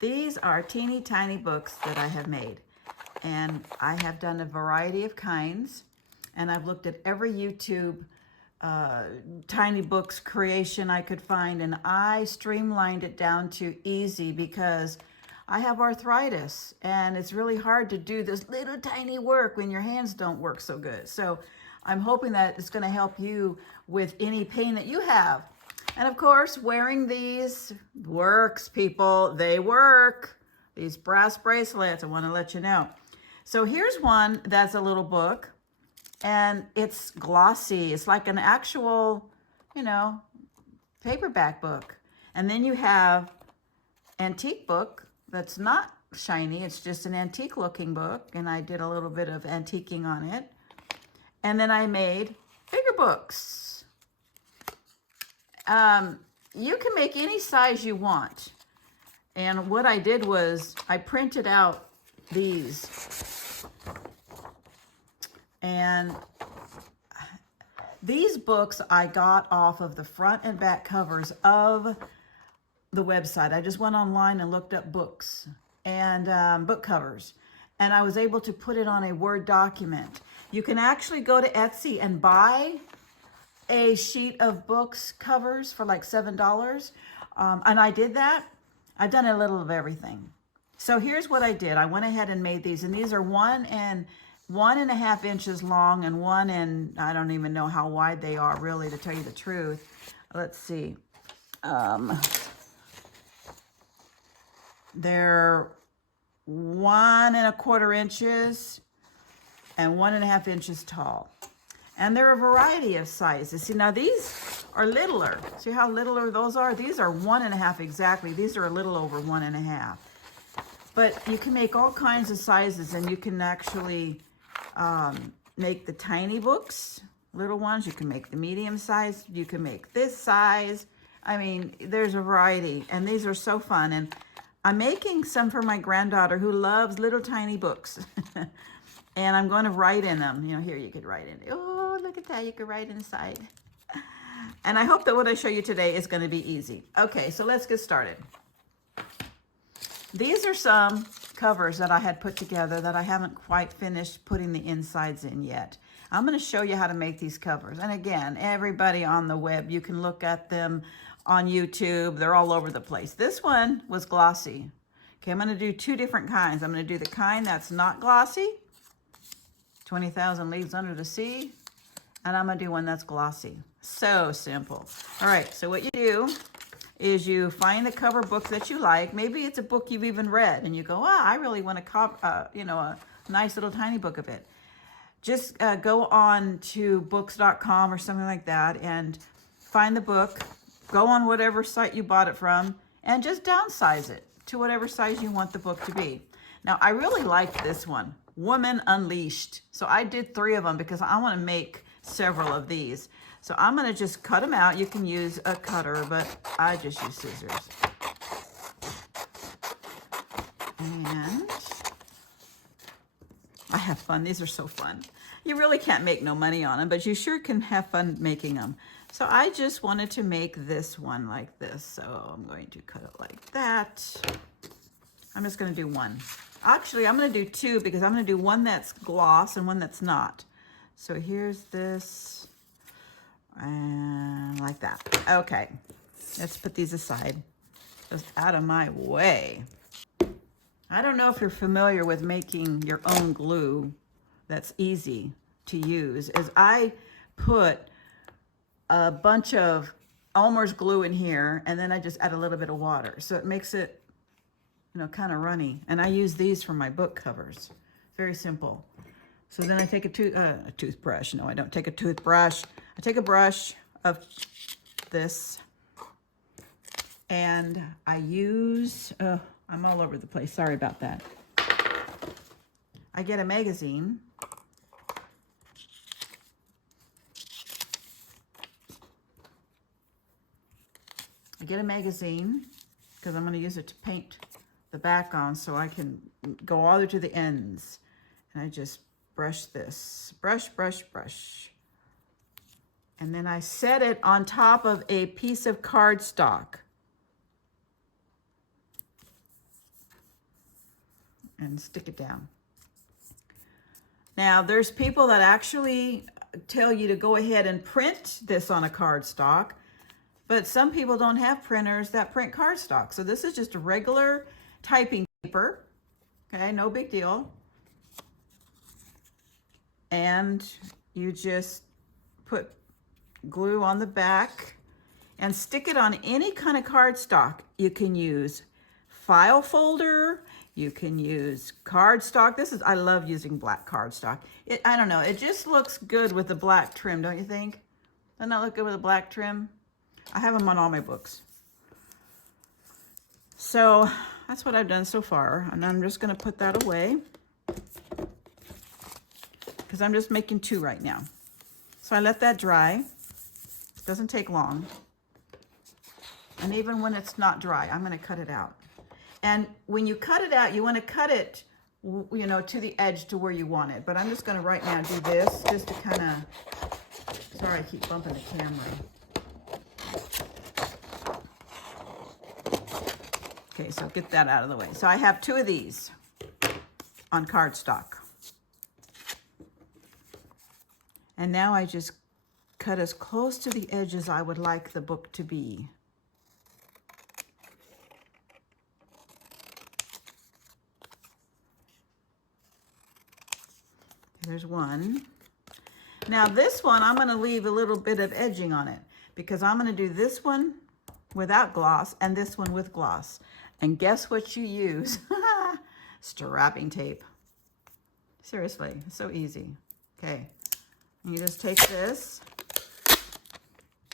These are teeny tiny books that I have made, and I have done a variety of kinds, and I've looked at every YouTube tiny books creation I could find, and I streamlined it down to easy because I have arthritis and it's really hard to do this little tiny work when your hands don't work so good. So I'm hoping that it's going to help you with any pain that you have. And of course, wearing these works, people. They work. These brass bracelets, I want to let you know. So here's one that's a little book, and it's glossy. It's like an actual, paperback book. And then you have antique book that's not shiny. It's just an antique looking book, and I did a little bit of antiquing on it. And then I made bigger books. You can make any size you want. And what I did was I printed out these. And these books I got off of the front and back covers of the website. I just went online and looked up books and book covers. And I was able to put it on a Word document. You can actually go to Etsy and buy a sheet of books covers for like $7. And I did that. I've done a little of everything. So here's what I did. I went ahead and made these, and these are 1.5 inches long and I don't even know how wide they are really, to tell you the truth. Let's see. They're 1.25 inches and 1.5 inches tall. And they're a variety of sizes. See, now these are littler. See how littler those are? These are 1.5 exactly. These are a little over 1.5. But you can make all kinds of sizes, and you can actually make the tiny books, little ones. You can make the medium size. You can make this size. I mean, there's a variety, and these are so fun. And I'm making some for my granddaughter who loves little tiny books. And I'm going to write in them. Here you could write in. Oh, look at that. You could write inside. And I hope that what I show you today is going to be easy. Okay, so let's get started. These are some covers that I had put together that I haven't quite finished putting the insides in yet. I'm going to show you how to make these covers. And again, everybody on the web, you can look at them on YouTube. They're all over the place. This one was glossy. Okay, I'm going to do two different kinds. I'm going to do the kind that's not glossy, 20,000 Leagues Under the Sea, and I'm going to do one that's glossy. So simple. All right, so what you do is you find the cover book that you like. Maybe it's a book you've even read, and you go, I really want a nice little tiny book of it. Just go on to books.com or something like that and find the book. Go on whatever site you bought it from and just downsize it to whatever size you want the book to be. Now, I really liked this one, Woman Unleashed. So I did 3 of them because I want to make several of these. So I'm going to just cut them out. You can use a cutter, but I just use scissors. And I have fun. These are so fun. You really can't make no money on them, but you sure can have fun making them. So I just wanted to make this one like this. So I'm going to cut it like that. I'm just going to do one. Actually, I'm going to do 2 because I'm going to do one that's gloss and one that's not. So here's this, and like that. Okay, let's put these aside, just out of my way. I don't know if you're familiar with making your own glue that's easy to use. As I put a bunch of Elmer's glue in here, and then I just add a little bit of water. So it makes it, kind of runny. And I use these for my book covers. Very simple. So then I take a toothbrush. No, I don't take a toothbrush. I take a brush of this, and I use, I'm all over the place. Sorry about that. I get a magazine. Because I'm going to use it to paint the back on so I can go all the way to the ends. And I just brush this. Brush, brush, brush. And then I set it on top of a piece of cardstock. and stick it down. Now, there's people that actually tell you to go ahead and print this on a cardstock, but some people don't have printers that print cardstock. So this is just a regular typing paper. Okay, no big deal. And you just put glue on the back and stick it on any kind of cardstock. You can use file folder, you can use cardstock. I love using black cardstock. I don't know, it just looks good with the black trim, don't you think? Doesn't that look good with the black trim? I have them on all my books. So that's what I've done so far. And I'm just gonna put that away because I'm just making 2 right now. So I let that dry. It doesn't take long. And even when it's not dry, I'm gonna cut it out. And when you cut it out, you wanna cut it, you know, to the edge to where you want it. But I'm just gonna right now do this just to kind of, sorry, I keep bumping the camera. Okay, so get that out of the way. So I have 2 of these on cardstock. And now I just cut as close to the edge as I would like the book to be. There's one. Now this one, I'm gonna leave a little bit of edging on it because I'm gonna do this one without gloss and this one with gloss. And guess what you use? Strapping tape. Seriously, it's so easy. Okay, you just take this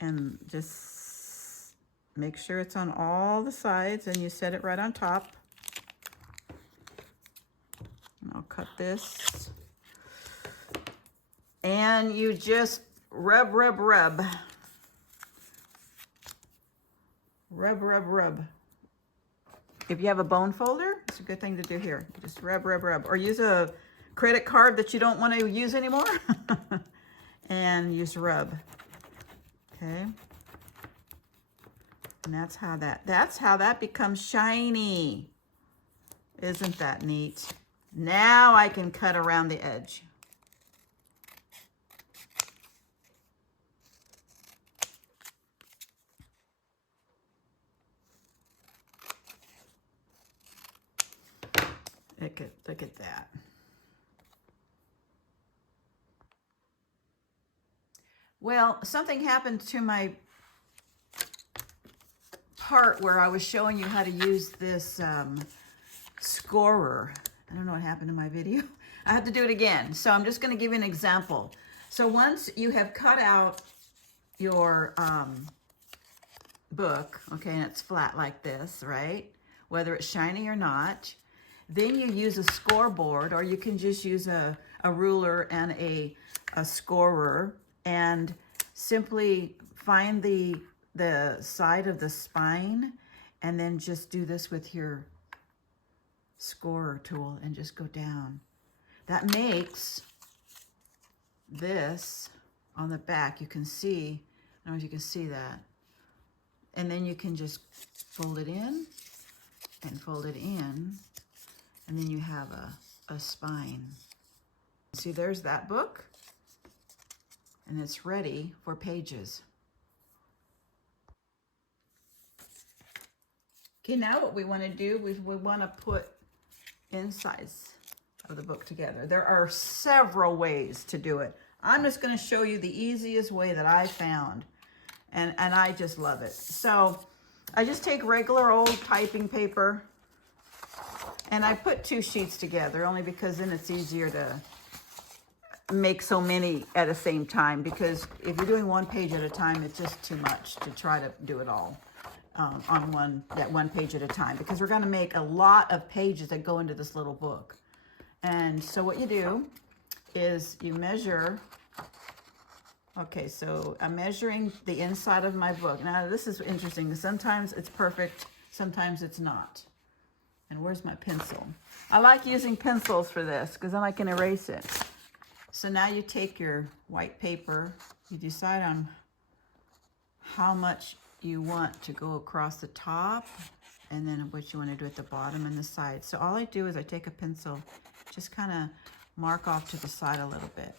and just make sure it's on all the sides and you set it right on top. And I'll cut this. And you just rub, rub, rub. Rub, rub, rub. If you have a bone folder, it's a good thing to do here. Just rub, rub, rub. Or use a credit card that you don't want to use anymore. And use rub. Okay. And that's how that becomes shiny. Isn't that neat? Now I can cut around the edge. Look at that. Well, something happened to my part where I was showing you how to use this scorer. I don't know what happened to my video. I have to do it again. So I'm just going to give you an example. So once you have cut out your book, okay, and it's flat like this, right? Whether it's shiny or not, then you use a scoreboard, or you can just use a ruler and a scorer and simply find the side of the spine and then just do this with your scorer tool and just go down. That makes this on the back, you can see, I don't know if you can see that. And then you can just fold it in and fold it in. And then you have a spine. See, there's that book. And it's ready for pages. Okay, now what we want to do is we want to put insides of the book together. There are several ways to do it. I'm just going to show you the easiest way that I found. And I just love it. So I just take regular old typing paper. And I put 2 sheets together only because then it's easier to make so many at the same time, because if you're doing 1 page at a time, it's just too much to try to do it all on one page at a time, because we're going to make a lot of pages that go into this little book. And so what you do is you measure. Okay, so I'm measuring the inside of my book. Now this is interesting. Sometimes it's perfect, sometimes it's not. And where's my pencil? I like using pencils for this because then I can erase it. So now you take your white paper, you decide on how much you want to go across the top and then what you want to do at the bottom and the side. So all I do is I take a pencil, just kind of mark off to the side a little bit.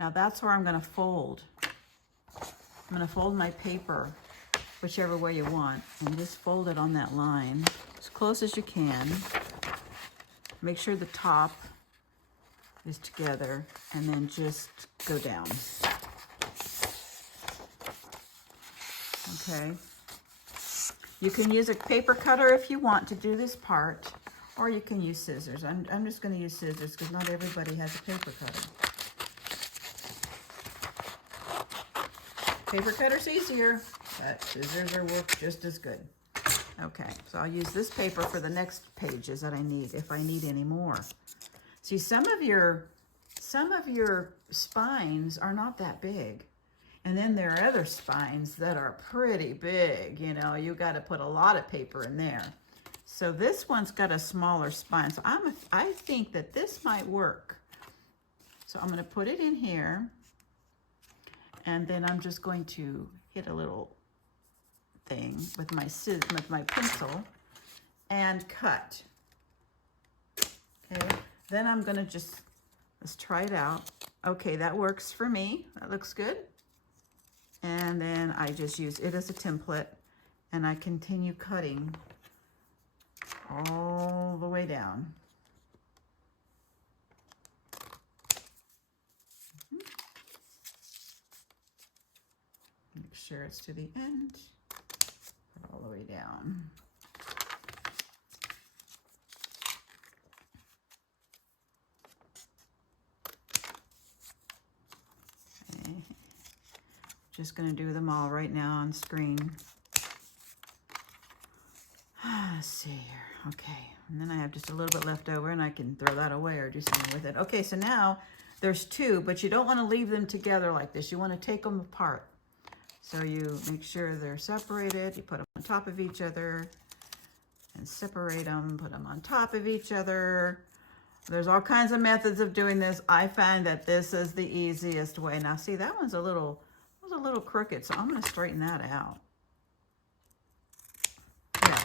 Now that's where I'm going to fold. I'm going to fold my paper whichever way you want, and just fold it on that line as close as you can. Make sure the top is together, and then just go down. Okay. You can use a paper cutter if you want to do this part, or you can use scissors. I'm just going to use scissors because not everybody has a paper cutter. Paper cutter's easier, but scissors are work just as good. Okay, so I'll use this paper for the next pages that I need, if I need any more. See, some of your spines are not that big. And then there are other spines that are pretty big. You know, you got to put a lot of paper in there. So this one's got a smaller spine. So I think that this might work. So I'm going to put it in here. And then I'm just going to hit a little thing with my pencil and cut. Okay, then I'm gonna let's try it out. Okay, that works for me. That looks good. And then I just use it as a template, and I continue cutting all the way down. Make sure it's to the end, put all the way down. Okay. Just going to do them all right now on screen. Let's see here. Okay, and then I have just a little bit left over, and I can throw that away or do something with it. Okay, so now there's two, but you don't want to leave them together like this. You want to take them apart. So you make sure they're separated. You put them on top of each other and separate them, put them on top of each other. There's all kinds of methods of doing this. I find that this is the easiest way. Now see, that was a little crooked, so I'm going to straighten that out. Yeah.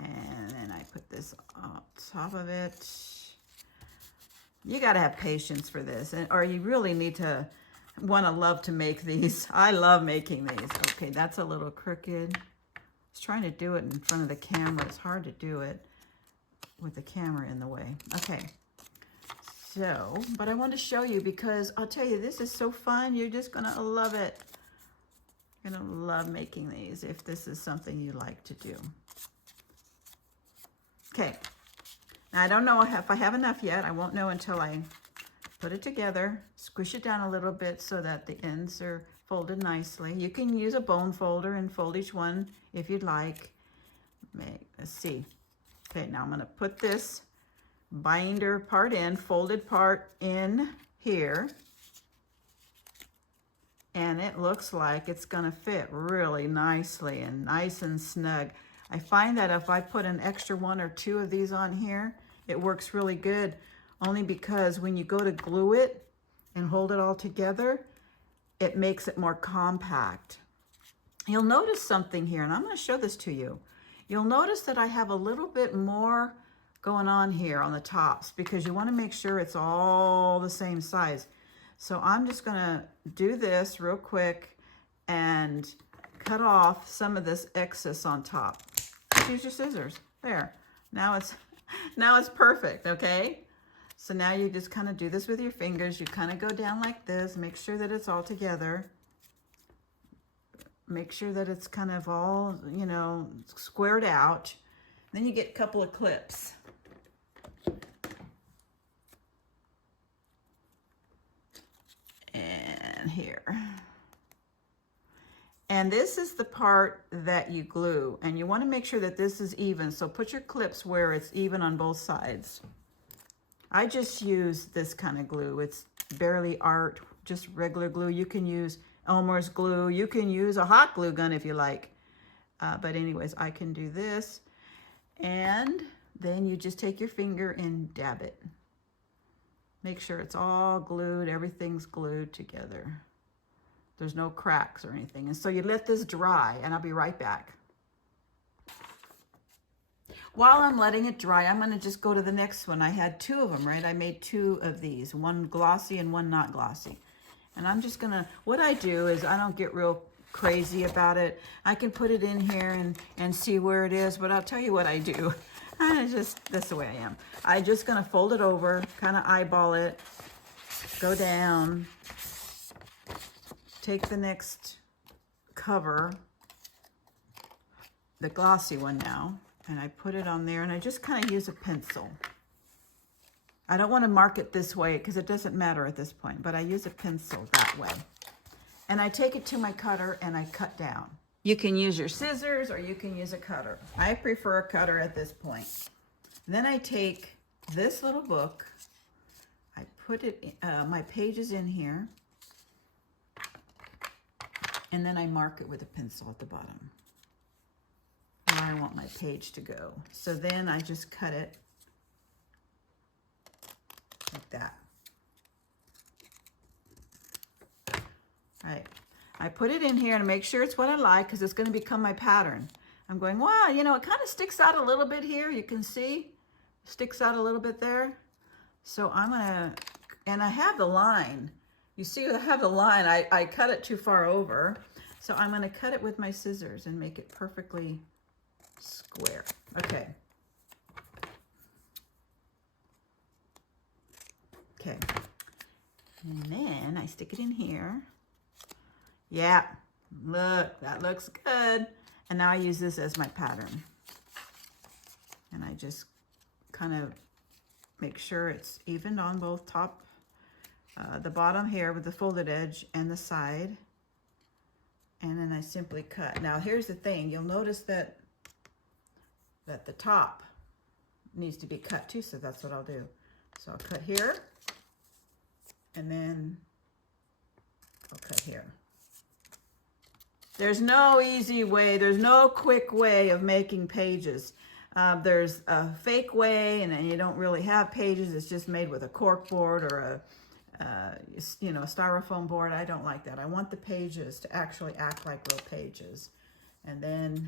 And then I put this on top of it. You got to have patience for this, or you really need to love to make these. I love making these. Okay, that's a little crooked. I was trying to do it in front of the camera. It's hard to do it with the camera in the way. Okay, so, but I want to show you because I'll tell you, this is so fun. You're just going to love it. You're going to love making these if this is something you like to do. Okay, now I don't know if I have enough yet. I won't know until I put it together, squish it down a little bit so that the ends are folded nicely. You can use a bone folder and fold each one if you'd like. Let's see. Okay, now I'm going to put this binder part in, folded part in here. And it looks like it's going to fit really nicely and nice and snug. I find that if I put an extra one or two of these on here, it works really good. Only because when you go to glue it and hold it all together, it makes it more compact. You'll notice something here, and I'm going to show this to you. You'll notice that I have a little bit more going on here on the tops because you want to make sure it's all the same size. So I'm just going to do this real quick and cut off some of this excess on top. Use your scissors. There. Now it's perfect, okay? So now you just kind of do this with your fingers. You kind of go down like this. Make sure that it's all together. Make sure that it's kind of all, you know, squared out. Then you get a couple of clips. And here. And this is the part that you glue. And you want to make sure that this is even. So put your clips where it's even on both sides. I just use this kind of glue. It's barely art, just regular glue. You can use Elmer's glue. You can use a hot glue gun if you like. But anyways, I can do this. And then you just take your finger and dab it. Make sure it's all glued. Everything's glued together. There's no cracks or anything. And so you let this dry, and I'll be right back. While I'm letting it dry, I'm going to just go to the next one. I had 2 of them, right? I made 2 of these, one glossy and one not glossy. And I'm just going to, what I do is I don't get real crazy about it. I can put it in here and see where it is, but I'll tell you what I do. That's the way I am. I'm just going to fold it over, kind of eyeball it, go down, take the next cover, the glossy one now, and I put it on there, and I just kind of use a pencil. I don't want to mark it this way because it doesn't matter at this point, but I use a pencil that way. And I take it to my cutter and I cut down. You can use your scissors or you can use a cutter. I prefer a cutter at this point. Then I take this little book, I put it, my pages in here, and then I mark it with a pencil at the bottom where I want my page to go. So then I just cut it like that. All right, I put it in here and make sure it's what I like because it's going to become my pattern. I'm going, wow, you know, it kind of sticks out a little bit here. You can see, sticks out a little bit there. So I'm going to, and I have the line. You see, I have the line. I cut it too far over. So I'm going to cut it with my scissors and make it perfectly square. Okay. Okay. And then I stick it in here. Yeah. Look, that looks good. And now I use this as my pattern. And I just kind of make sure it's evened on both top, the bottom here with the folded edge and the side. And then I simply cut. Now here's the thing, you'll notice that the top needs to be cut too, so that's what I'll do. So I'll cut here, and then I'll cut here. There's no easy way, there's no quick way of making pages. There's a fake way, and then you don't really have pages. It's just made with a cork board or a styrofoam board. I don't like that. I want the pages to actually act like real pages. And then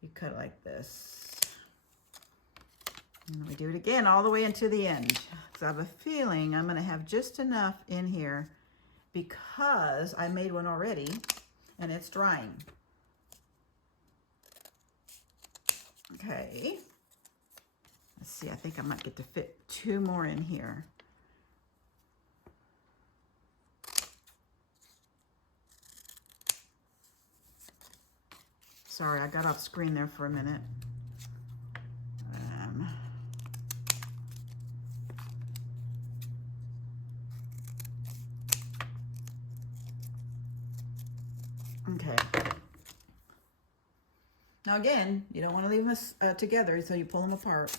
you cut like this. And we do it again all the way into the end. Because I have a feeling I'm going to have just enough in here because I made one already and it's drying. Okay. Let's see, I think I might get to fit 2 more in here. Sorry, I got off screen there for a minute. Okay. Now again, you don't want to leave them together, so you pull them apart.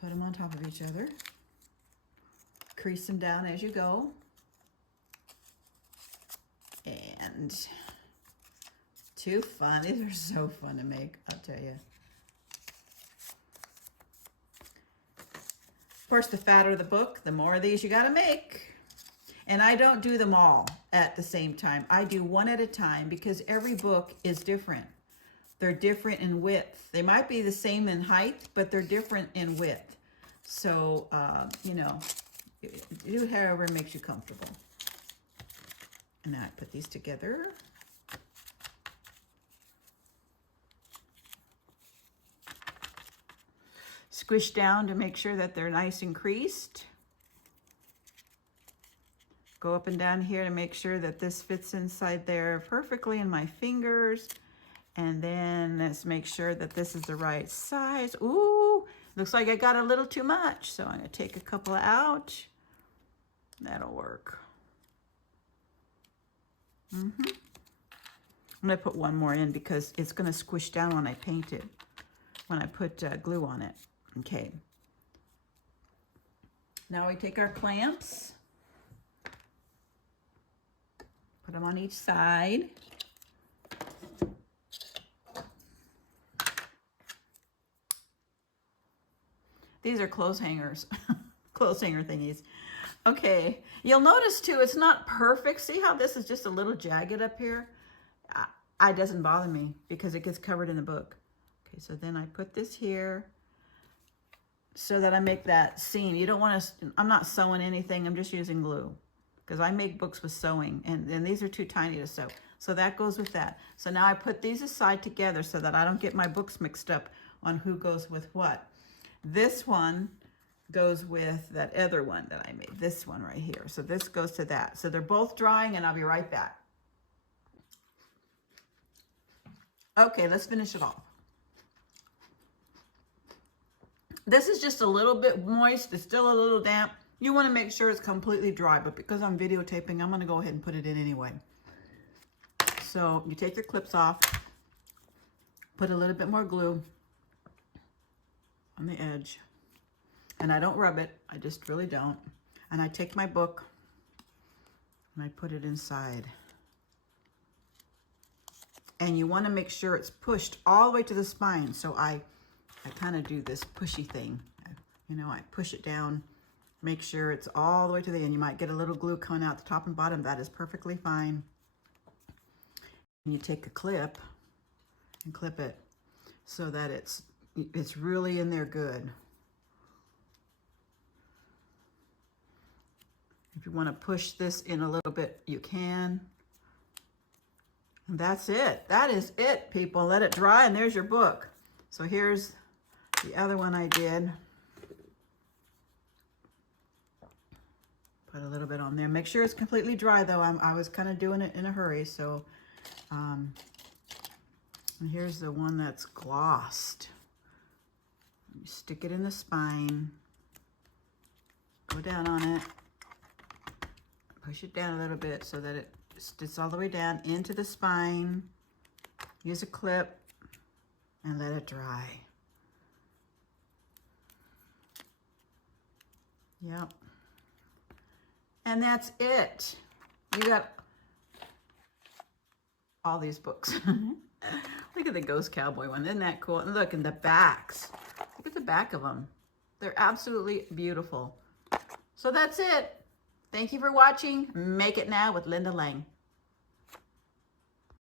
Put them on top of each other. Crease them down as you go. And too fun. These are so fun to make, I'll tell you. Of course, the fatter the book, the more of these you got to make. And I don't do them all at the same time. I do one at a time because every book is different. They're different in width. They might be the same in height, but they're different in width. So, do however makes you comfortable. And now I put these together. Squish down to make sure that they're nice and creased. Go up and down here to make sure that this fits inside there perfectly in my fingers. And then let's make sure that this is the right size. Ooh, looks like I got a little too much. So I'm gonna take a couple out. That'll work. I'm gonna put one more in because it's gonna squish down when I paint it, when I put glue on it. Okay. Now we take our clamps. Put them on each side. These are clothes hangers, clothes hanger thingies. Okay, you'll notice too, it's not perfect. See how this is just a little jagged up here? It doesn't bother me because it gets covered in the book. Okay, so then I put this here so that I make that seam. You don't want to, I'm not sewing anything, I'm just using glue because I make books with sewing, and these are too tiny to sew. So that goes with that. So now I put these aside together so that I don't get my books mixed up on who goes with what. This one goes with that other one that I made, this one right here. So this goes to that. So they're both drying, and I'll be right back. Okay, let's finish it off. This is just a little bit moist. It's still a little damp. You want to make sure it's completely dry, but because I'm videotaping, I'm going to go ahead and put it in anyway. So you take your clips off, put a little bit more glue on the edge, and I don't rub it. I just really don't. And I take my book and I put it inside. And you want to make sure it's pushed all the way to the spine. So I kind of do this pushy thing. You know, I push it down, make sure it's all the way to the end. You might get a little glue coming out the top and bottom. That is perfectly fine. And you take a clip and clip it so that it's really in there good. If you want to push this in a little bit, you can. And that's it. That is it, people. Let it dry, and there's your book. So here's the other one I did. Put a little bit on there. Make sure it's completely dry, though. I was kind of doing it in a hurry, so... and here's the one that's glossed. You stick it in the spine, go down on it, push it down a little bit so that it sticks all the way down into the spine. Use a clip and let it dry. Yep. And that's it. You got all these books. Look at the Ghost Cowboy one. Isn't that cool? And look in the backs. Look at the back of them. They're absolutely beautiful. So that's it. Thank you for watching. Make It Now with Linda Lang.